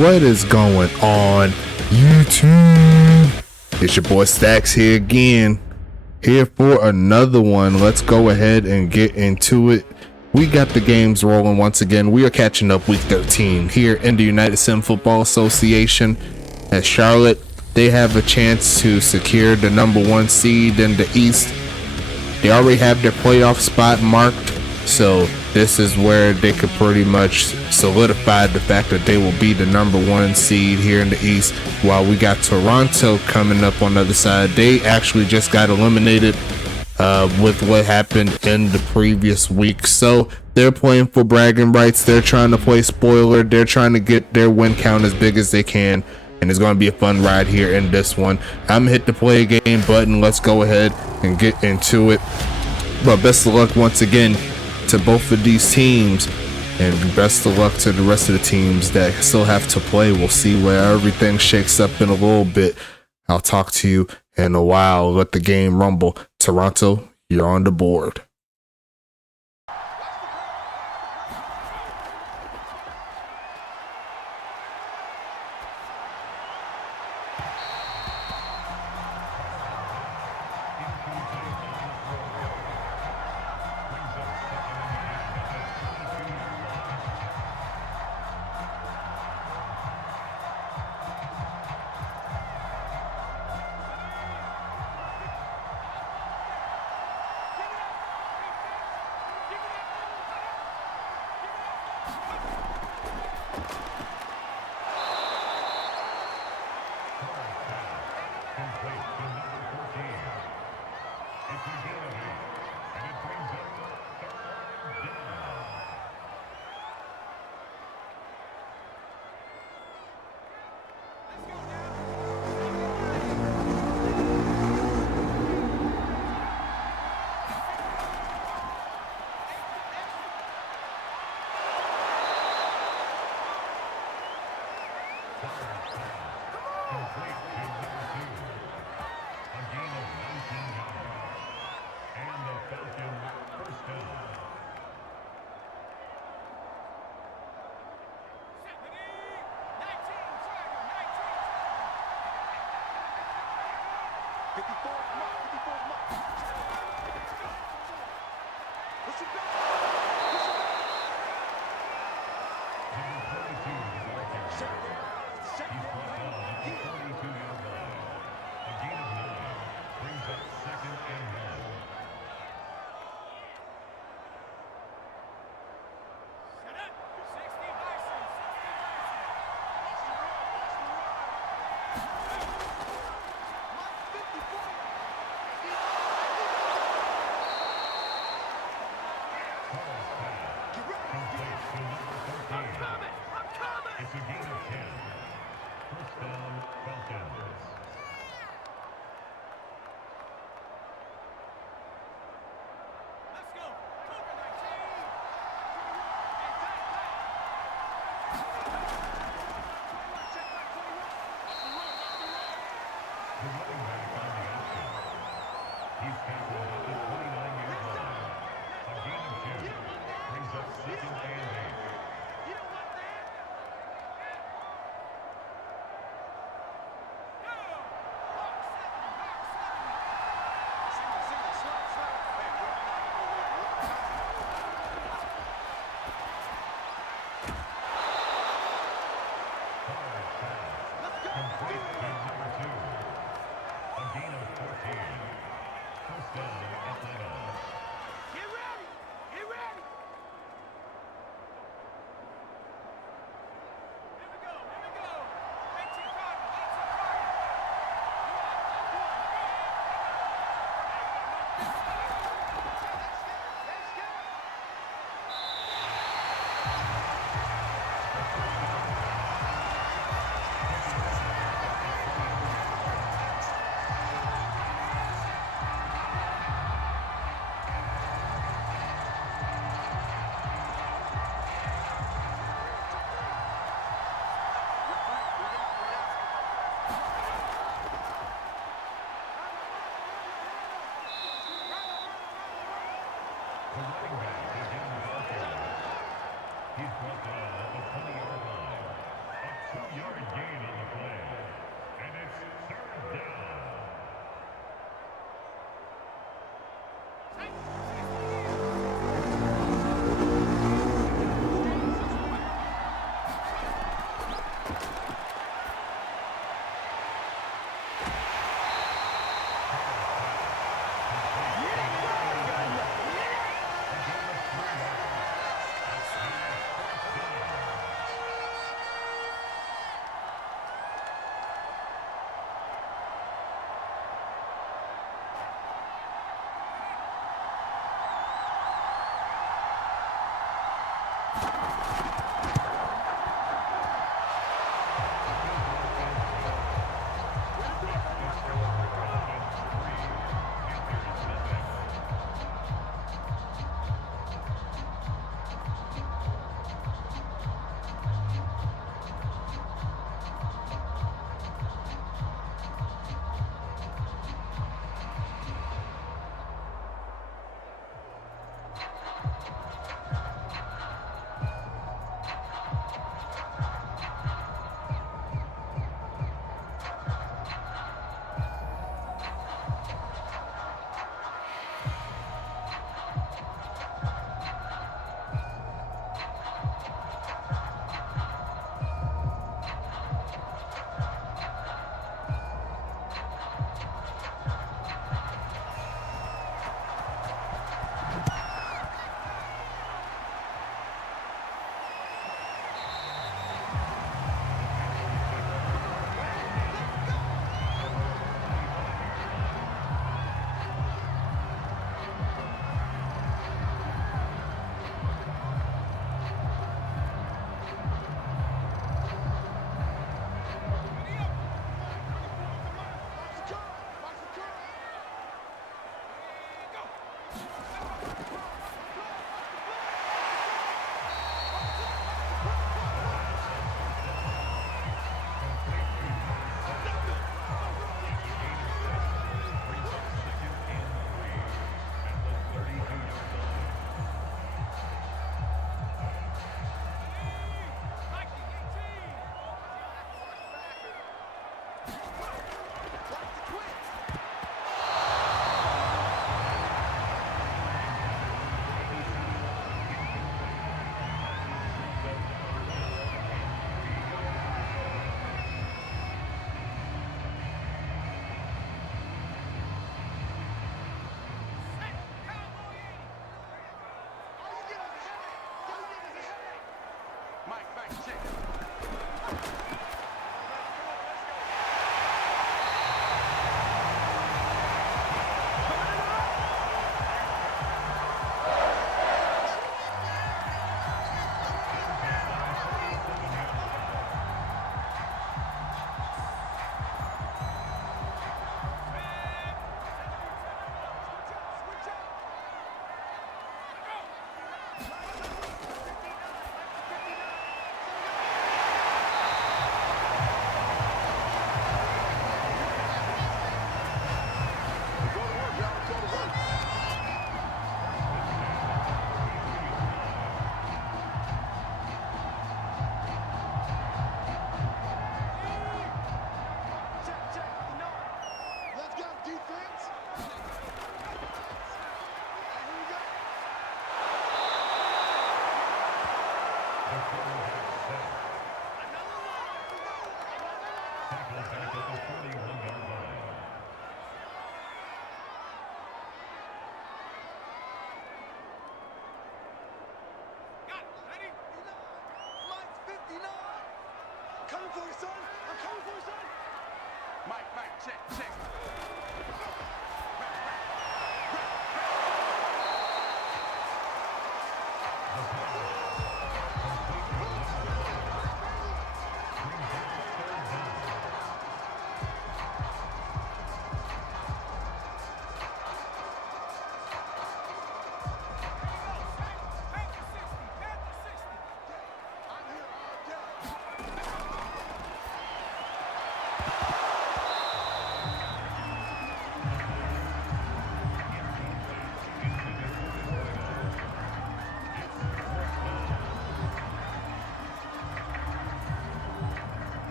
What is going on, YouTube? It's your boy Stacks here again, here for another one. Let's go ahead and get into it. We got the games rolling once again. We are catching up week 13 here in the United Sim Football Association. As Charlotte, they have a chance to secure the #1 seed in the East. They already have their playoff spot marked, so this is where they could pretty much solidify the fact that they will be the #1 seed here in the East, while we got Toronto coming up on the other side. They actually just got eliminated with what happened in the previous week, so they're playing for bragging rights. They're trying to play spoiler. They're trying to get their win count as big as they can, and it's going to be a fun ride here in this one. I'm hit the play game button. Let's go ahead and get into it. But best of luck once again to both of these teams, and best of luck to the rest of the teams that still have to play. We'll see where everything shakes up in a little bit. I'll talk to you in a while. Let the game rumble. Toronto, you're on the board.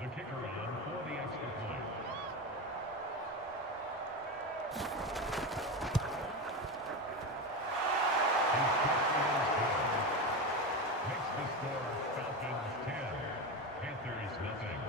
The kicker on for the extra point. Makes the score Falcons 10, Panthers nothing.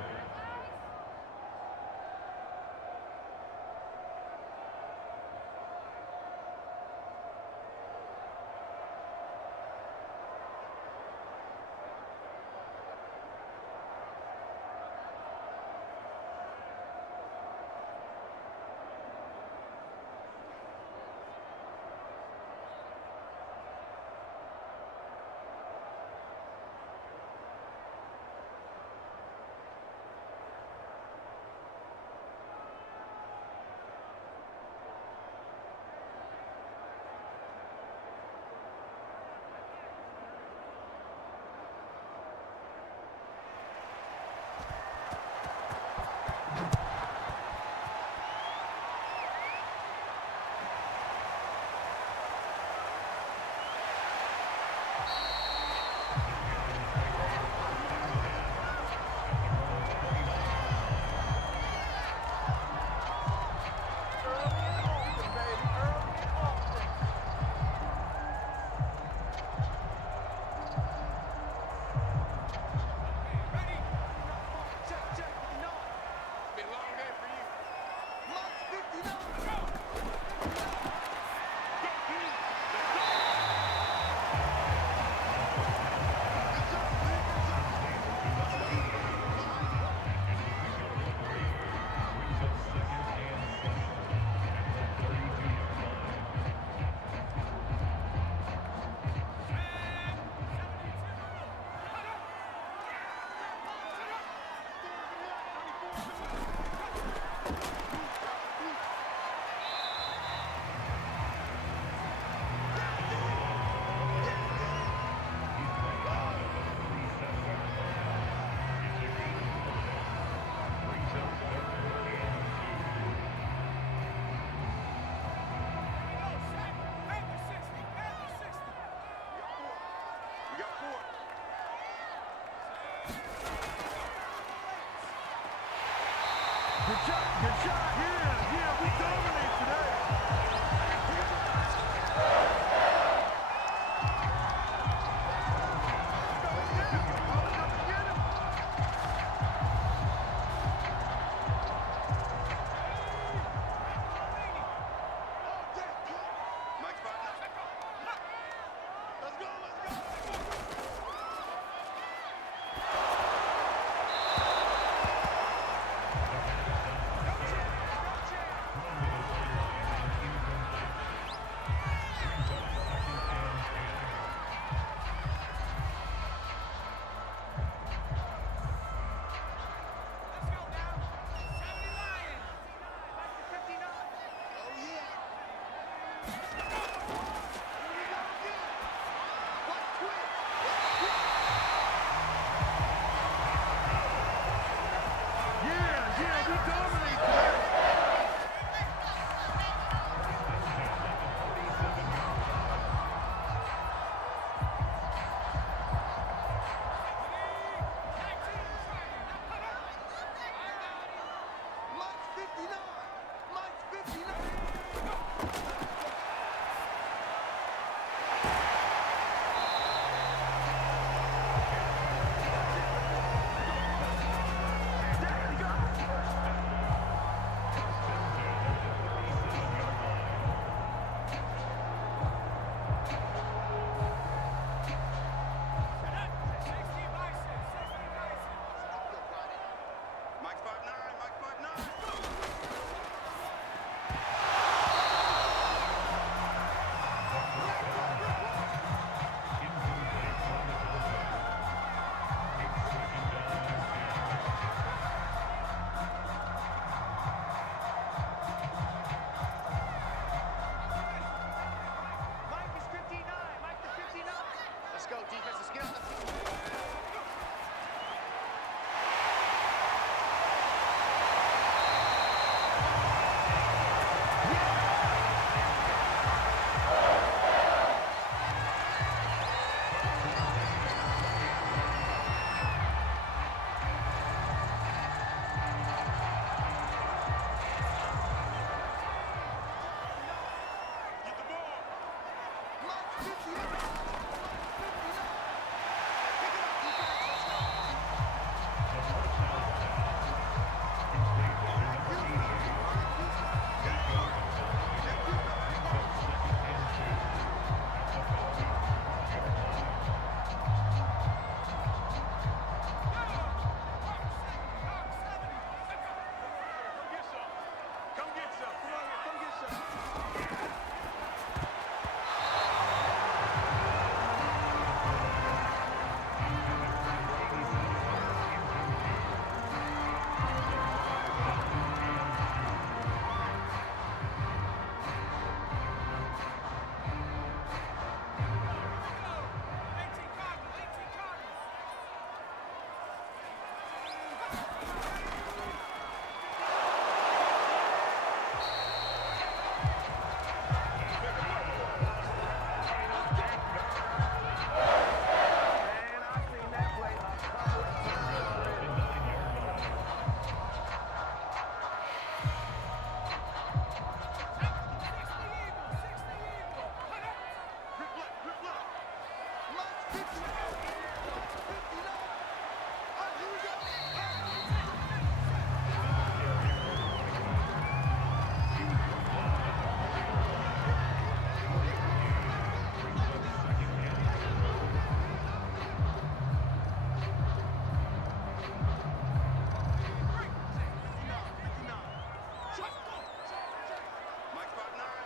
Good shot. Yeah, we dominate today. defense is get on the field. Get the ball. Come get some. Come on here. Come get some. Man, I seen that play a couple of times. Grip left, grip left. Mike 5'9".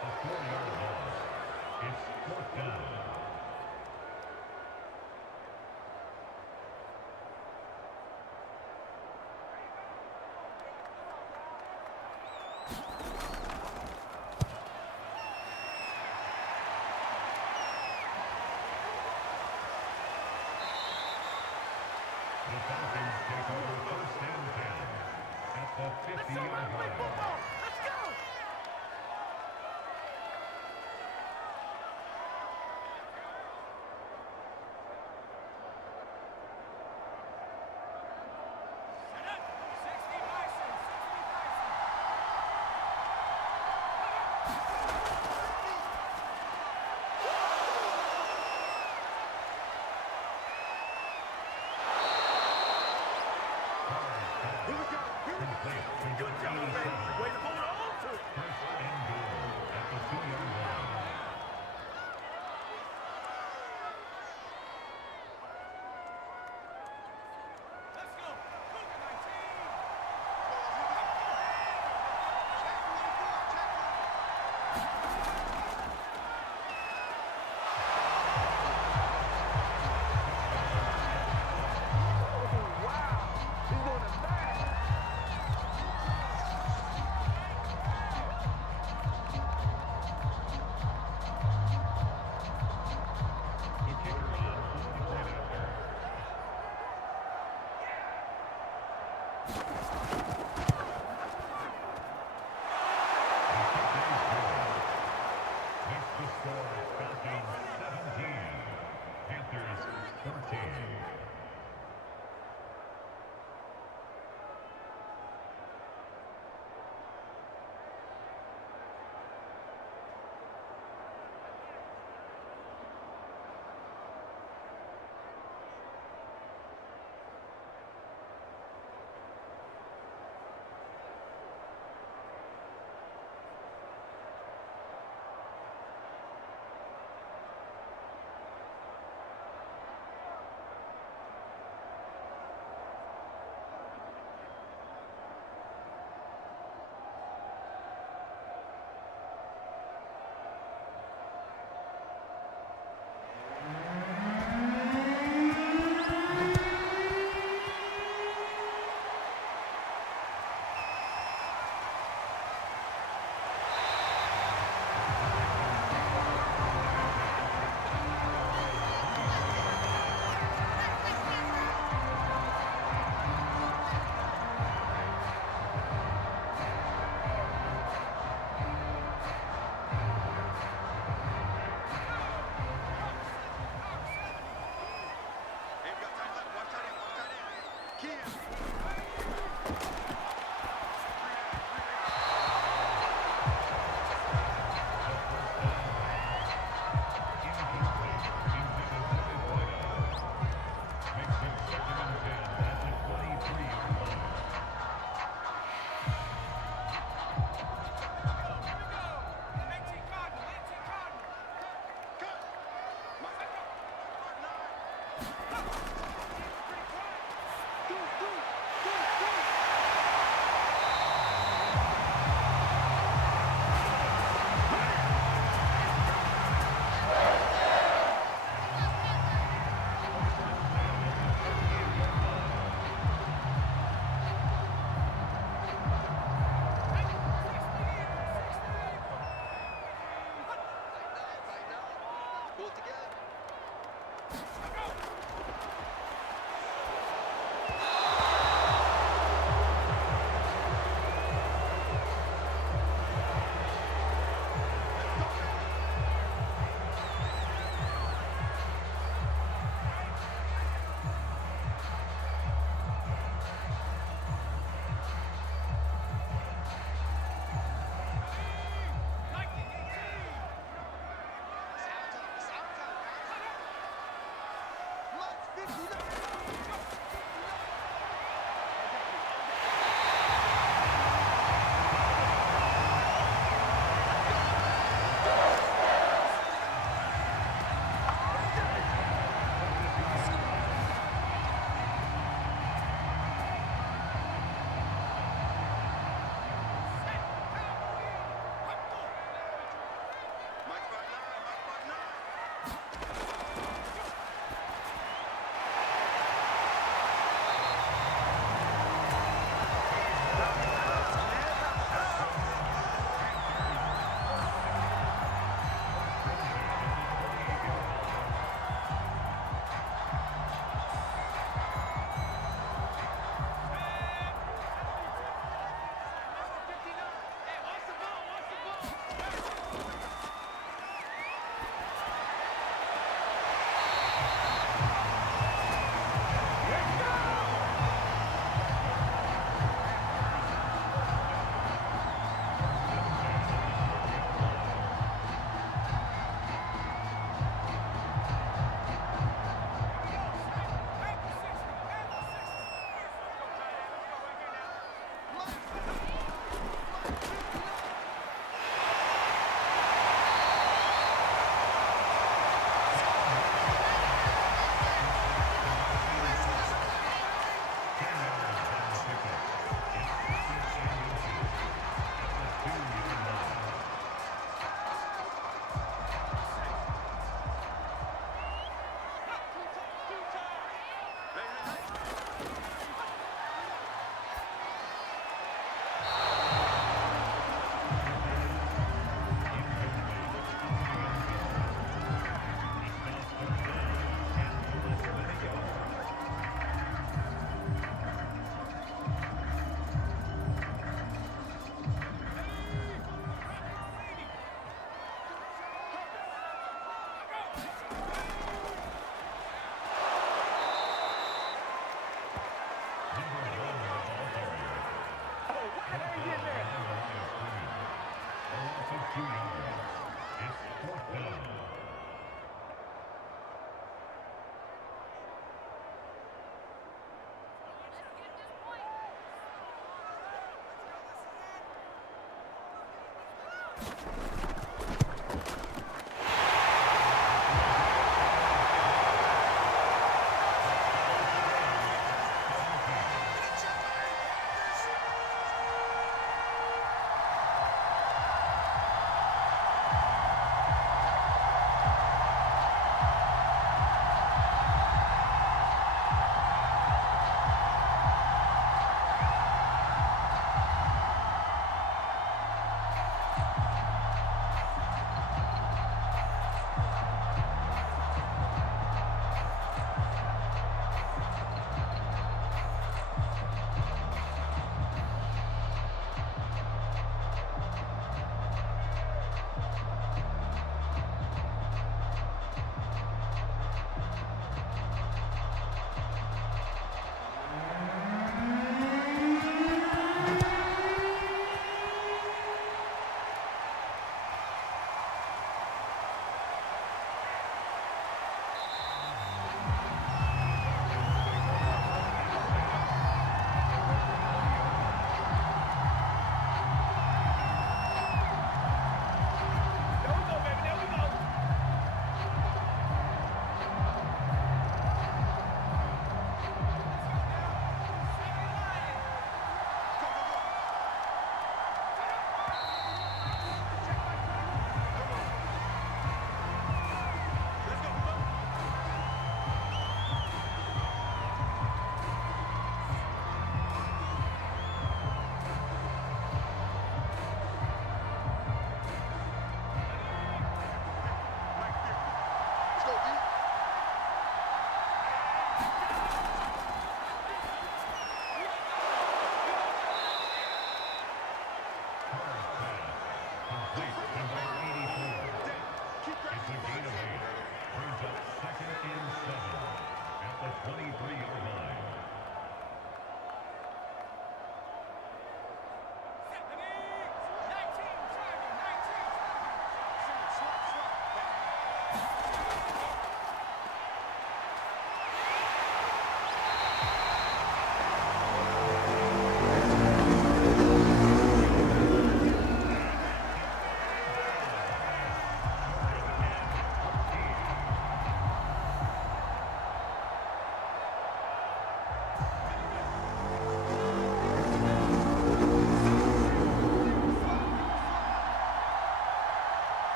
A 4-yard loss. It's 4th down. The Falcons take over 1st and 10 at the 50-yard line. Let's go! Set up! 60 Bison! 60 Bison! Complete to the 87. Way to hold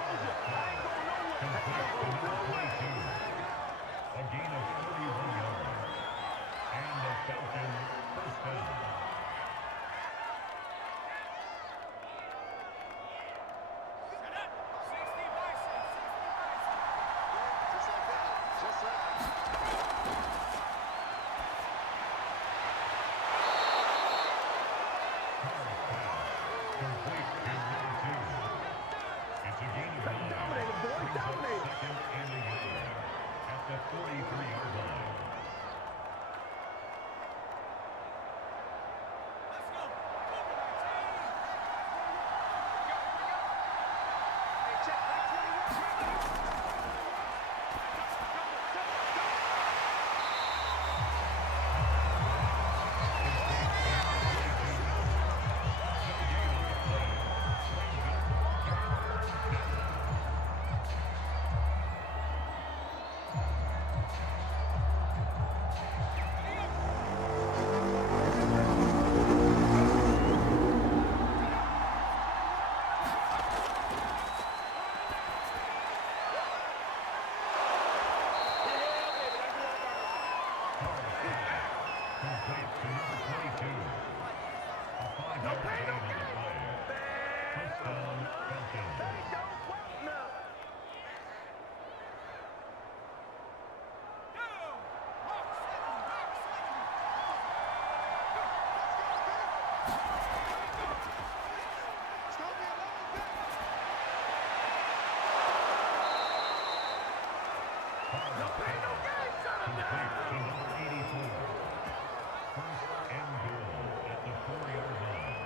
told you. I ain't going nowhere. Complete to number 22. A gain of 41 yards. And the Falcons first down. Complete to number 2. It's a gain of 9. Dominated, boy. Brings up Dominated. second and a yard at the 43-yard line. Hey, check back 21. Complete to number 22. A 5-yard gain on the play. Touchdown, Falcons. They don't want none. Complete to number 84. First and goal at the 4-yard line.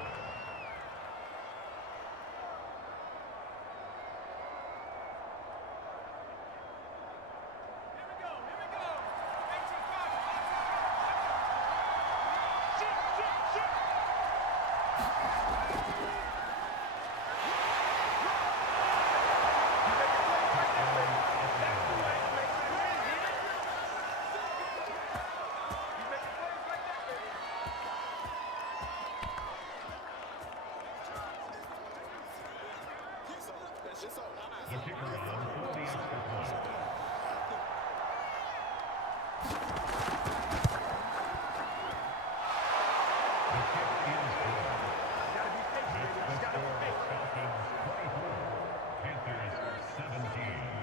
The kicker on for the extra point. The kick is good. That's the score. Falcons 24, Panthers 17.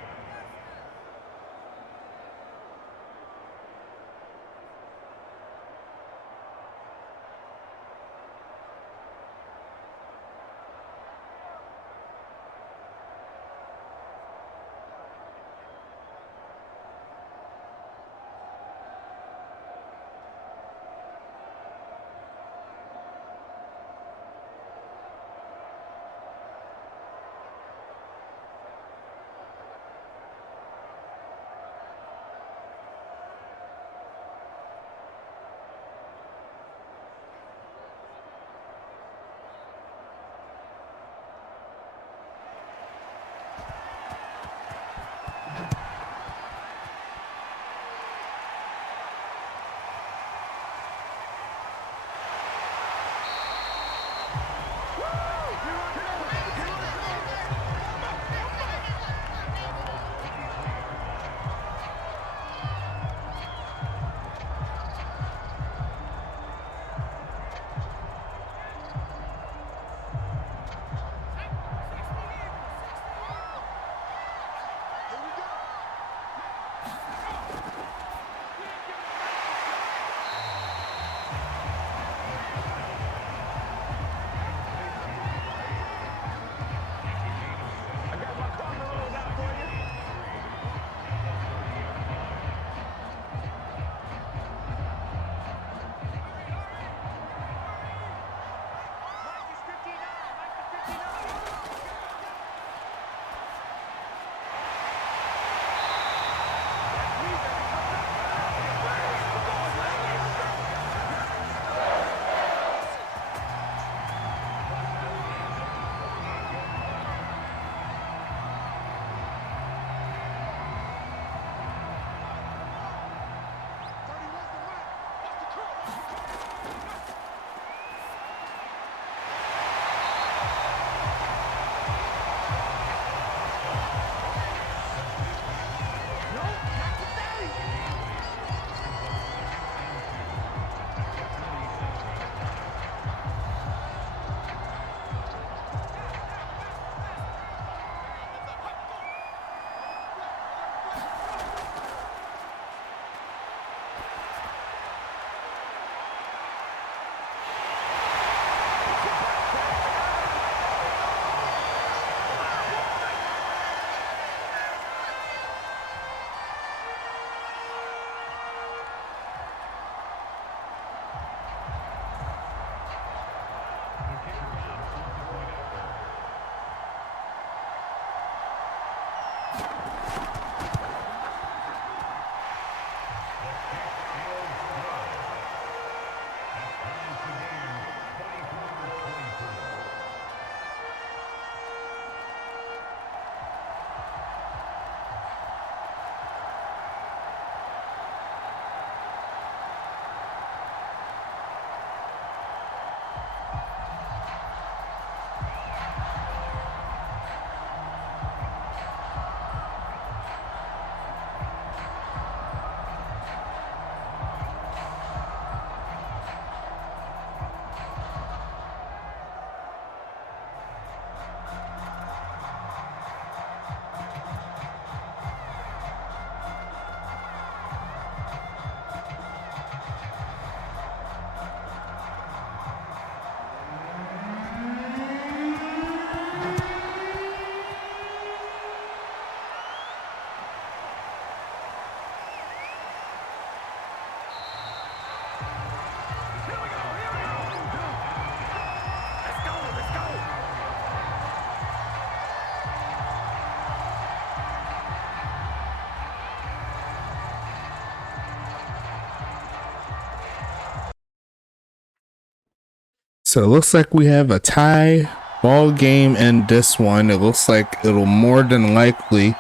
So it looks like we have a tie ball game in this one. It looks like it'll more than likely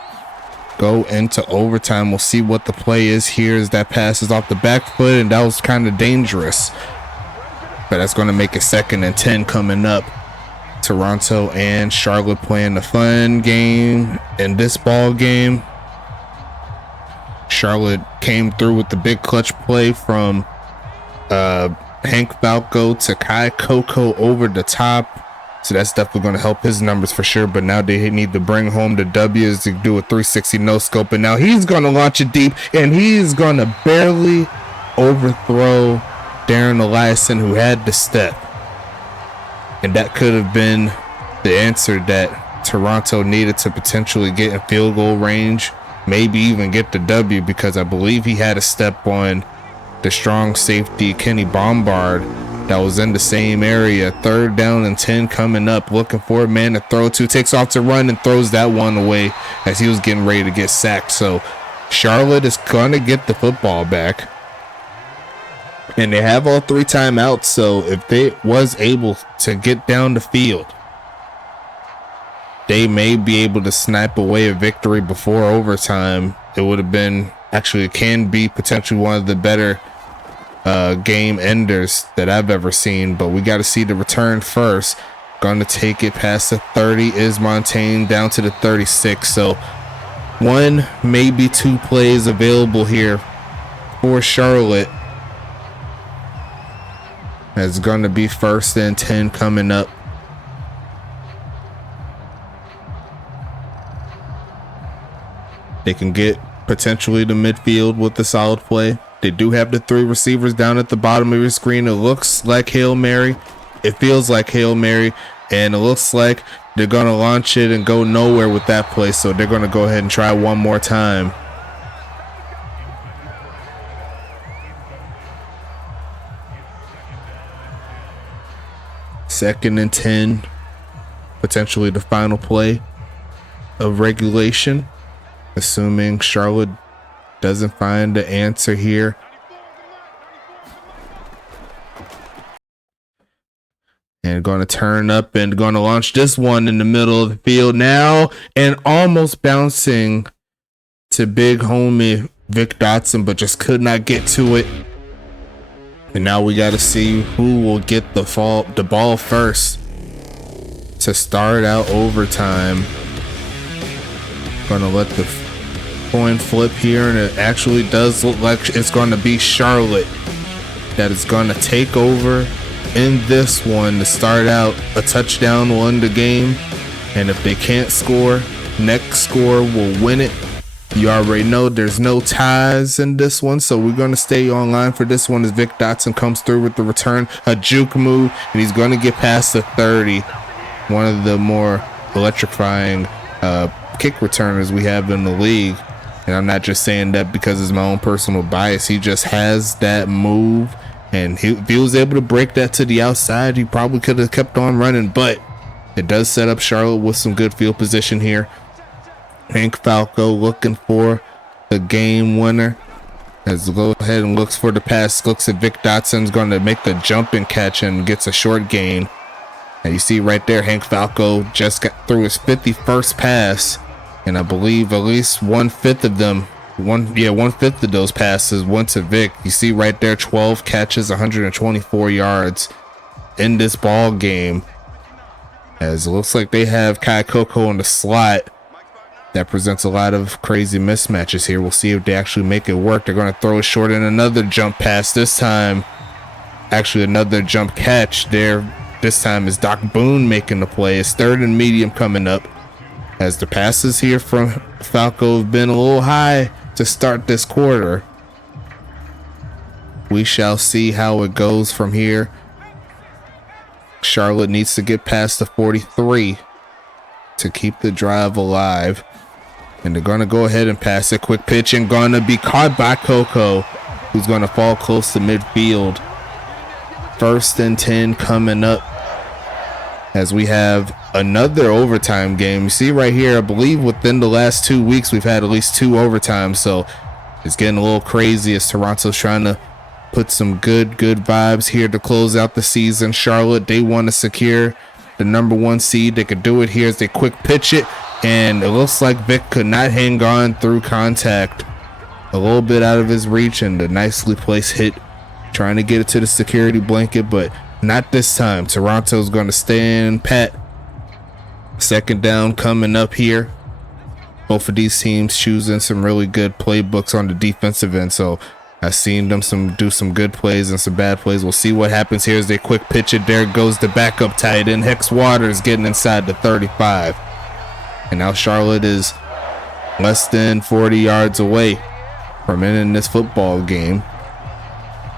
go into overtime. We'll see what the play is here as that passes off the back foot, and that was kind of dangerous. But that's going to make it 2nd and 10 coming up. Toronto and Charlotte playing the fun game in this ball game. Charlotte came through with the big clutch play from Hank Falco to Kai Coco over the top. So that's definitely going to help his numbers for sure. But now they need to bring home the W's to do a 360 no scope. And now he's going to launch it deep, and he's going to barely overthrow Darren Eliason, who had the step. And that could have been the answer that Toronto needed to potentially get in field goal range, maybe even get the W, because I believe he had a step on the strong safety Kenny Bombard that was in the same area. 3rd down and 10 coming up, looking for a man to throw to, takes off to run and throws that one away as he was getting ready to get sacked. So Charlotte is going to get the football back, and they have all 3 timeouts. So if they was able to get down the field, they may be able to snipe away a victory before overtime. It would have been, actually it can be potentially one of the better game enders that I've ever seen. But we got to see the return first. Gonna take it past the 30 is Montaigne down to the 36. So 1, maybe 2 plays available here for Charlotte. It's gonna be 1st and 10 coming up. They can get potentially the midfield with the solid play. They do have the 3 receivers down at the bottom of your screen. It looks like Hail Mary. It feels like Hail Mary. And it looks like they're going to launch it and go nowhere with that play. So they're going to go ahead and try one more time. Second and 10. Potentially the final play of regulation, assuming Charlotte doesn't find the answer here. And going to turn up and going to launch this one in the middle of the field now, and almost bouncing to big homie Vic Dotson, but just could not get to it. And now we got to see who will get the ball first to start out overtime. Going to let the coin flip here, and it actually does look like it's going to be Charlotte that is going to take over in this one to start out. A touchdown won the game, and if they can't score, next score will win it. You already know there's no ties in this one, so we're going to stay online for this one as Vic Dotson comes through with the return, a juke move, and he's going to get past the 30. One of the more electrifying kick returners we have in the league. And I'm not just saying that because it's my own personal bias. He just has that move, and if he was able to break that to the outside, he probably could have kept on running. But it does set up Charlotte with some good field position here. Hank Falco looking for the game winner as go ahead and looks for the pass. Looks at Vic Dotson's going to make the jump and catch and gets a short gain. And you see right there, Hank Falco just got through his 51st pass. And I believe at least 1/5 of them, 1/5 of those passes went to Vic. You see right there, 12 catches, 124 yards in this ball game. As it looks like they have Kai Coco in the slot. That presents a lot of crazy mismatches here. We'll see if they actually make it work. They're going to throw it short in another jump pass. This time, actually another jump catch there. This time is Doc Boone making the play. It's 3rd and medium coming up. As the passes here from Falco have been a little high to start this quarter. We shall see how it goes from here. Charlotte needs to get past the 43 to keep the drive alive. And they're going to go ahead and pass a quick pitch and going to be caught by Coco, who's going to fall close to midfield. 1st and 10 coming up as we have another overtime game. You see right here, I believe within the last 2 weeks, we've had at least 2 overtimes. So it's getting a little crazy as Toronto's trying to put some good vibes here to close out the season. Charlotte, they want to secure the #1 seed. They could do it here as they quick pitch it, and it looks like Vic could not hang on through contact. A little bit out of his reach, and a nicely placed hit, trying to get it to the security blanket, but not this time. Toronto's going to stand pat. Second down coming up here. Both of these teams choosing some really good playbooks on the defensive end, so I've seen them do some good plays and some bad plays. We'll see what happens here as they quick pitch it. There goes the backup tight end. Hex Waters getting inside the 35. And now Charlotte is less than 40 yards away from ending this football game.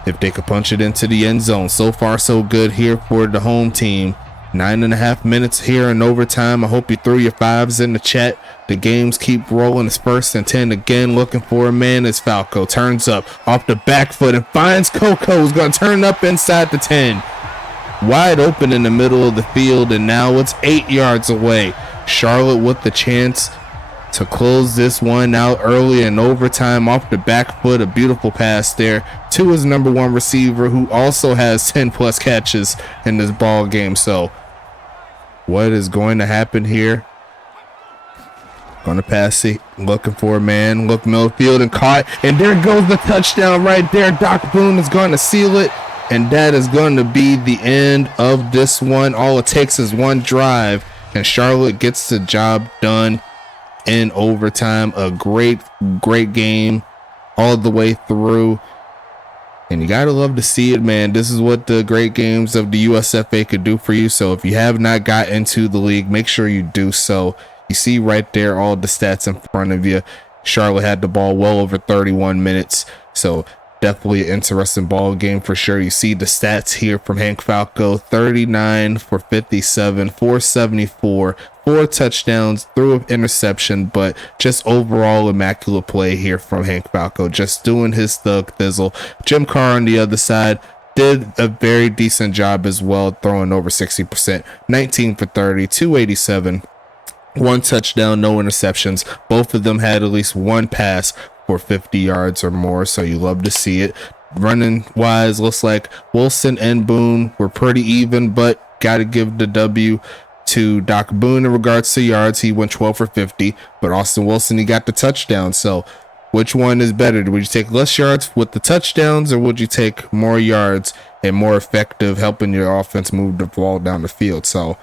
If they could punch it into the end zone. So far, so good here for the home team. 9.5 minutes here in overtime. I hope you threw your fives in the chat. The games keep rolling. It's 1st and 10 again. Looking for a man as Falco turns up off the back foot and finds Coco, who's going to turn up inside the 10. Wide open in the middle of the field, and now it's 8 yards away. Charlotte with the chance to close this one out early in overtime off the back foot. A beautiful pass there to his #1 receiver, who also has 10 plus catches in this ball game. So what is going to happen here? Going to pass it, looking for a man, look midfield and caught, and there goes the touchdown right there. Doc Boone is going to seal it, and that is going to be the end of this one. All it takes is one drive, and Charlotte gets the job done in overtime. A great game all the way through, and you gotta love to see it, man. This is what the great games of the USFA could do for you. So if you have not got into the league, make sure you do so. You see right there all the stats in front of you. Charlotte had the ball well over 31 minutes, so definitely an interesting ball game for sure. You see the stats here from Hank Falco: 39 for 57, 474, 4 touchdowns, threw an interception, but just overall immaculate play here from Hank Falco, just doing his thug thizzle. Jim Carr on the other side did a very decent job as well, throwing over 60%, 19 for 30, 287, 1 touchdown, no interceptions. Both of them had at least one pass for 50 yards or more, so you love to see it. Running wise, looks like Wilson and Boone were pretty even, but gotta give the W to Doc Boone in regards to yards. He went 12 for 50, but Austin Wilson, he got the touchdown. So which one is better? Would you take less yards with the touchdowns, or would you take more yards and more effective helping your offense move the ball down the field? So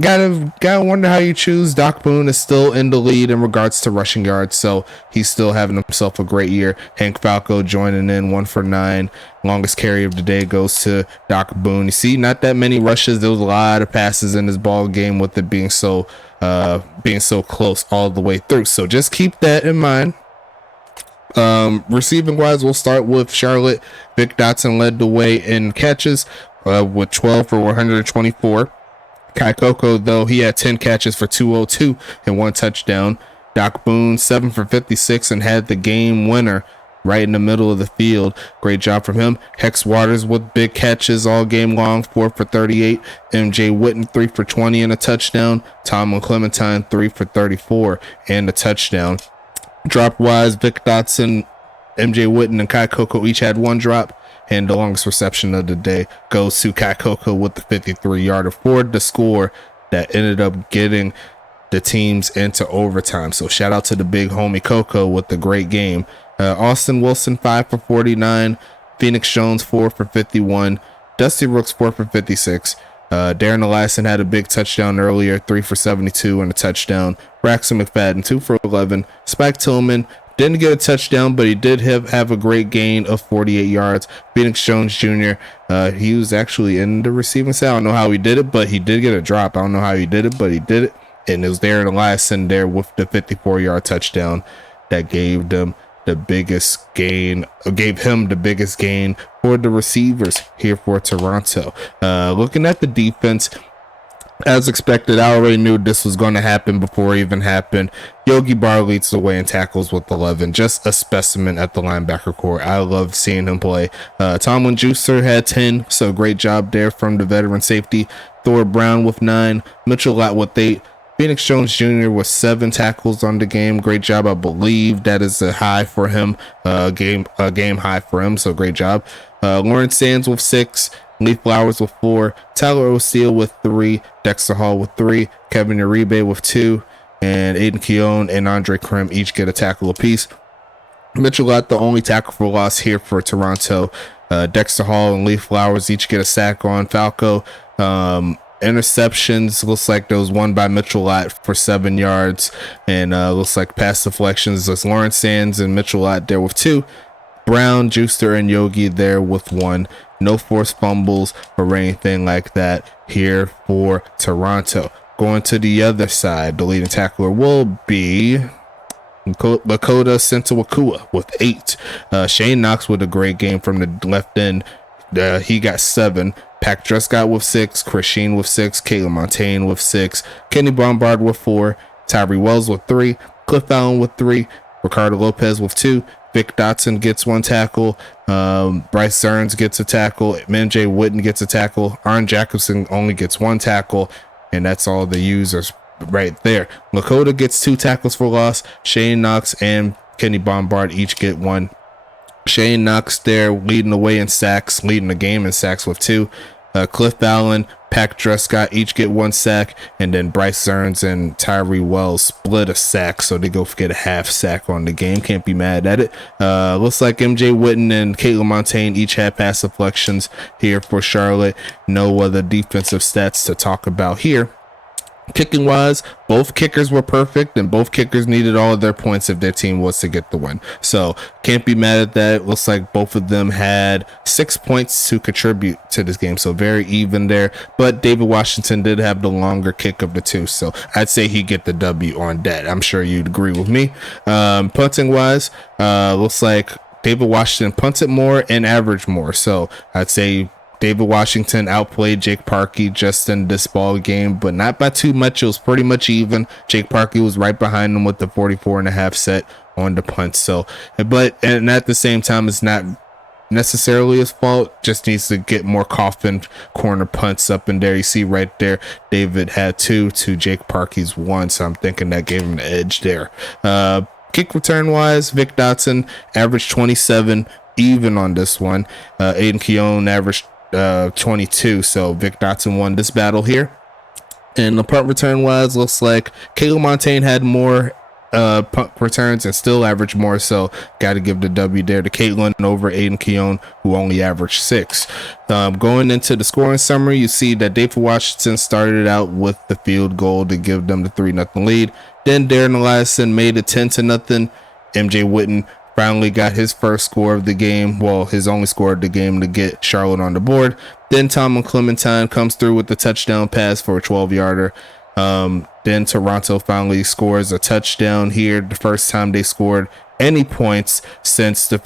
gotta wonder how you choose. Doc Boone is still in the lead in regards to rushing yards, so he's still having himself a great year. Hank Falco joining in, 1 for 9. Longest carry of the day goes to Doc Boone. You see, not that many rushes. There was a lot of passes in this ball game, with it being so close all the way through. So just keep that in mind. Receiving wise, we'll start with Charlotte. Vic Dotson led the way in catches with 12 for 124. Kai Coco, though, he had 10 catches for 202 and 1 touchdown. Doc Boone, 7 for 56 and had the game winner right in the middle of the field. Great job from him. Hex Waters with big catches all game long, 4 for 38. MJ Witten, 3 for 20 and a touchdown. Tomlin Clementine, 3 for 34 and a touchdown. Drop wise, Vic Dotson, MJ Witten, and Kai Coco each had 1 drop. And the longest reception of the day goes to Kai Coco with the 53-yarder for the score that ended up getting the teams into overtime. So shout out to the big homie Coco with the great game. Austin Wilson, 5 for 49. Phoenix Jones, 4 for 51. Dusty Rooks, 4 for 56. Darren Eliason had a big touchdown earlier, 3 for 72 and a touchdown. Braxton McFadden, 2 for 11. Spike Tillman didn't get a touchdown, but he did have a great gain of 48 yards. Phoenix Jones Jr., he was actually in the receiving side. I don't know how he did it, but he did get a drop. I don't know how he did it, but he did it. And it was Darren Eliason there with the 54-yard touchdown that gave him the biggest gain for the receivers here for Toronto. Looking at the defense, as expected, I already knew this was going to happen before it even happened. Yogi Barr leads the way in tackles with 11. Just a specimen at the linebacker core. I love seeing him play. Tomlin Juicer had 10, so great job there from the veteran safety. Thor Brown with 9. Mitchell Lott with 8. Phoenix Jones Jr. with 7 tackles on the game. Great job. I believe that is a high for him, game high for him. So great job. Lawrence Sands with 6. Lee Flowers with 4. Tyler O'Steele with 3. Dexter Hall with 3. Kevin Uribe with 2. And Aiden Keown and Andre Krim each get a tackle apiece. Mitchell Lott, the only tackle for loss here for Toronto. Dexter Hall and Lee Flowers each get a sack on Falco. Interceptions, looks like there was one by Mitchell Lott for 7 yards. And looks like pass deflections. There's Lawrence Sands and Mitchell Lott there with 2. Brown, Juicer, and Yogi there with 1. No forced fumbles or anything like that here for Toronto. Going to the other side, the leading tackler will be Lakota Sentawakua with 8. Shane Knox with a great game from the left end. He got 7. Pac Drescott with 6. Chris Sheen with 6. Caitlin Montaigne with 6. Kenny Bombard with 4. Tyree Wells with 3. Cliff Allen with 3. Ricardo Lopez with 2. Vic Dotson gets 1 tackle. Bryce Stearns gets a tackle. MJ Witten gets a tackle. Aaron Jacobson only gets 1 tackle. And that's all the users right there. Lakota gets 2 tackles for loss. Shane Knox and Kenny Bombard each get 1. Shane Knox there leading the way in sacks, leading the game in sacks with 2. Cliff Allen, Pac Drescott each get 1 sack, and then Bryce Stearns and Tyree Wells split a sack, so they go get a half sack on the game. Can't be mad at it. Looks like MJ Witten and Caitlin Montaigne each had pass deflections here for Charlotte. No other defensive stats to talk about here. Kicking wise, both kickers were perfect, and both kickers needed all of their points if their team was to get the win. So can't be mad at that. Looks like both of them had 6 points to contribute to this game, so very even there. But David Washington did have the longer kick of the 2, so I'd say he get the W on that. I'm sure you'd agree with me. Punting wise, looks like David Washington punted more and averaged more, so I'd say David Washington outplayed Jake Parkey just in this ball game, but not by too much. It was pretty much even. Jake Parkey was right behind him with the 44.5 set on the punt. So, and at the same time, it's not necessarily his fault. Just needs to get more coffin corner punts up in there. You see right there, David had 2 to Jake Parkey's 1. So I'm thinking that gave him the edge there. Kick return wise, Vic Dotson averaged 27 even on this one. Aiden Keown averaged 22, so Vic Dotson won this battle here. And the punt return wise, looks like Caleb Montaigne had more punt returns and still averaged more, so got to give the W there to Caitlin over Aiden Keown, who only averaged 6. Going into the scoring summary, you see that David Washington started out with the field goal to give them the 3-0 lead. Then Darren Eliason made it 10-0. MJ Witten finally got his first score of the game, well, his only score of the game to get Charlotte on the board. Then Tom Clementine comes through with the touchdown pass for a 12-yarder. Then Toronto finally scores a touchdown here, the first time they scored any points since the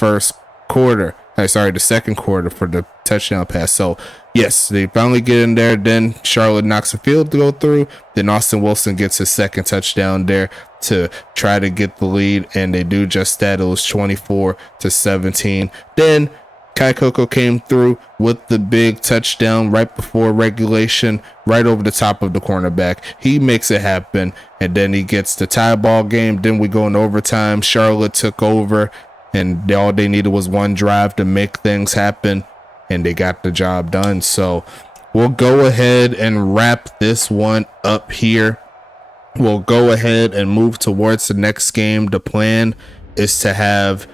second quarter for the touchdown pass. So yes, they finally get in there. Then Charlotte knocks a field to go through. Then Austin Wilson gets his second touchdown there to try to get the lead, and they do just that. It was 24-17. Then Kai Koko came through with the big touchdown right before regulation, right over the top of the cornerback. He makes it happen, and then he gets the tie ball game. Then we go into overtime. Charlotte took over, and all they needed was one drive to make things happen, and they got the job done. So we'll go ahead and wrap this one up here. We'll go ahead and move towards the next game. The plan is to have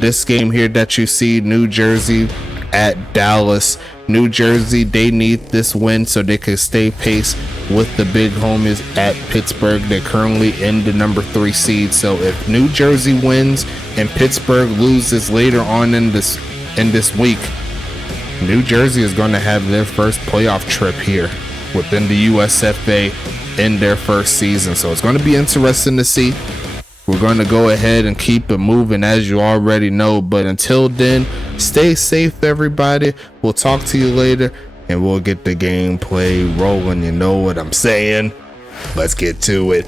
this game here that you see, New Jersey at Dallas. New Jersey, they need this win so they can stay pace with the big homies at Pittsburgh. They're currently in the number 3 seed. So if New Jersey wins and Pittsburgh loses later on in this week, New Jersey is going to have their first playoff trip here within the USFA in their first season. So it's going to be interesting to see. We're going to go ahead and keep it moving, as you already know. But until then, stay safe, everybody. We'll talk to you later, and we'll get the gameplay rolling. You know what I'm saying? Let's get to it.